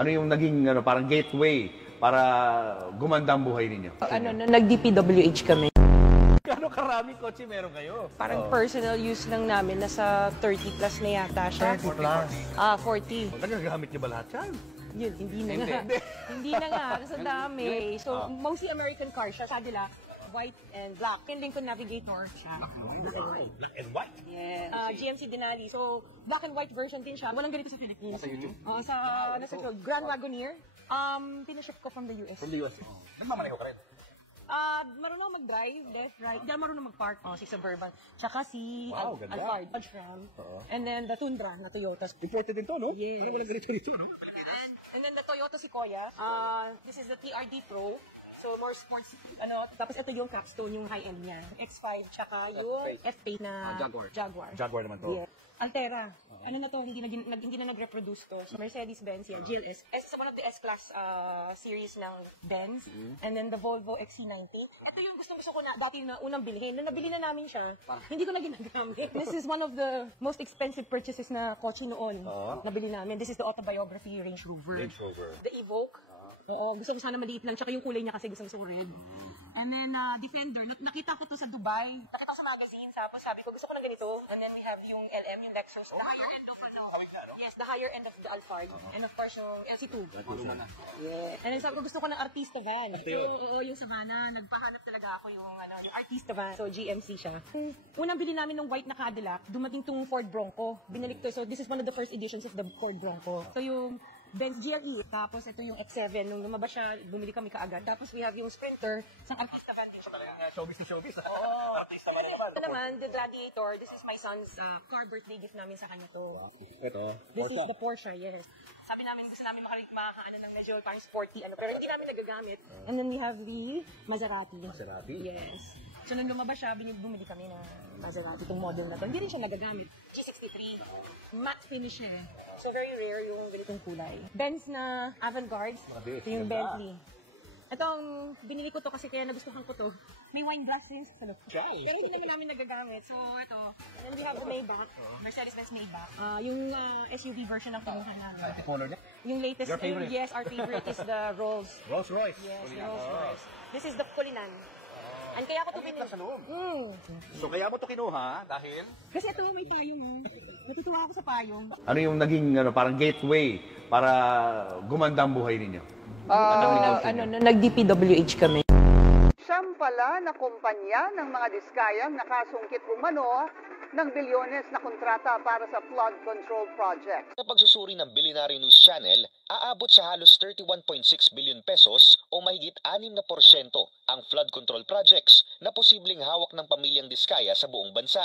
Ano yung naging parang gateway para gumanda ang buhay ninyo? Nag-DPWH kami. Gano'ng karaming kotse meron kayo? Parang personal use lang namin, nasa 30 plus na yata siya. 30 plus? 40. Nagagamit niyo ba lahat yan? Yun, hindi na nga. Hindi na nga, kasi dami. So, mostly American car siya. Cadillac, white and black. Yung Lincoln Navigator siya. Black and white? Yes. GMC Denali. So, black and white version din siya. Walang ganito sa Philippines. Sa YouTube? Nasa Grand Wagoneer. Pinaship ko from the US. From the US? Nagmamaneho ka rin? Marunong mag-drive, left, right. Di marunong mag-park. Si Suburban. Tsaka si Alphard, Dodge Ram. And then the Tundra na Toyota. Imported din to, no? Yes. Walang ganito dito, no? And then the Toyota Sequoia. This is the TRD Pro. So more sports, tapos ito yung capstone, yung high-end niya. X5, tsaka yung F8 na Jaguar. Jaguar naman to. Yeah. Altera. Ano na to, hindi na nag-reproduce to. So Mercedes-Benz yan, GLS. It's one of the S-Class series ng Benz. And then the Volvo XC90. Ito yung gusto ko na dati na unang bilhin. Nung nabili na namin siya, hindi ko na ginagamit. This is one of the most expensive purchases na kotse noon. Nabili namin. This is the autobiography Range Rover. The Evoque. Oo, gusto ko sana maliit lang. Tsaka yung kulay niya kasi gusto ko red. And then, Defender. Nakita ko to sa Dubai. Nakita ko sa magazine. Sabi ko, gusto ko ng ganito. And then we have yung LM, yung Lexus. The higher end of yes, the higher end of the Alphard. And of course, yung LC2. Yeah. And then sabi ko, gusto ko ng Artista van. Yung Savannah. Nagpahanap talaga ako yung Artista van. So, GMC siya. Unang bili namin ng white na Cadillac, dumating tong Ford Bronco. Binalik to. So, this is one of the first editions of the Ford Bronco. So, yung Benz GLE. Tapos ito yung X7. Nung lumabas siya, bumili kami kaagad. Tapos we have yung Sprinter. Isang Artista van din siya. Showbiz to showbiz. Artista van naman. Ito naman, the Gladiator. This is my son's car birthday gift namin sa kanya to. Ito? This is the Porsche, yes. Sabi namin, gusto namin makakaano ng medyo parang sporty, pero hindi namin nagagamit. And then we have the Maserati. Yes. So nung lumabas siya, bumili kami ng Maserati, itong model na to. Hindi rin siya nagagamit. G63. Matte finish siya. So very rare yung ganitong kulay. Benz na Avantgarde. Ito yung Bentley. Ito ang binili ko to kasi kaya nagustuhan ko to. May wine glasses. Pero hindi naman namin nagagamit. So ito. And then we have the Maybach. Mercedes-Benz Maybach. Yung SUV version ng kinuha namin. Ito color niya? Yung latest. Your favorite? Yes, our favorite is the Rolls. Rolls Royce? Yes, the Rolls Royce. This is the Cullinan. And kaya ako ito binili. Sa loob. So kaya mo ito kinuha dahil? Kasi ito may payong. Natutuwa ako sa payong. Ano yung naging parang gateway para gumanda ang buhay ninyo? Nag-DPWH kami. Siyam pala na kumpanya ng mga diskayang nakasungkit umano ng bilyones na kontrata para sa flood control project. Sa pagsusuri ng Billionaire News Channel, aabot sa halos 31.6 billion pesos o mahigit 6% ang flood control projects na posibleng hawak ng pamilyang Diskaya sa buong bansa.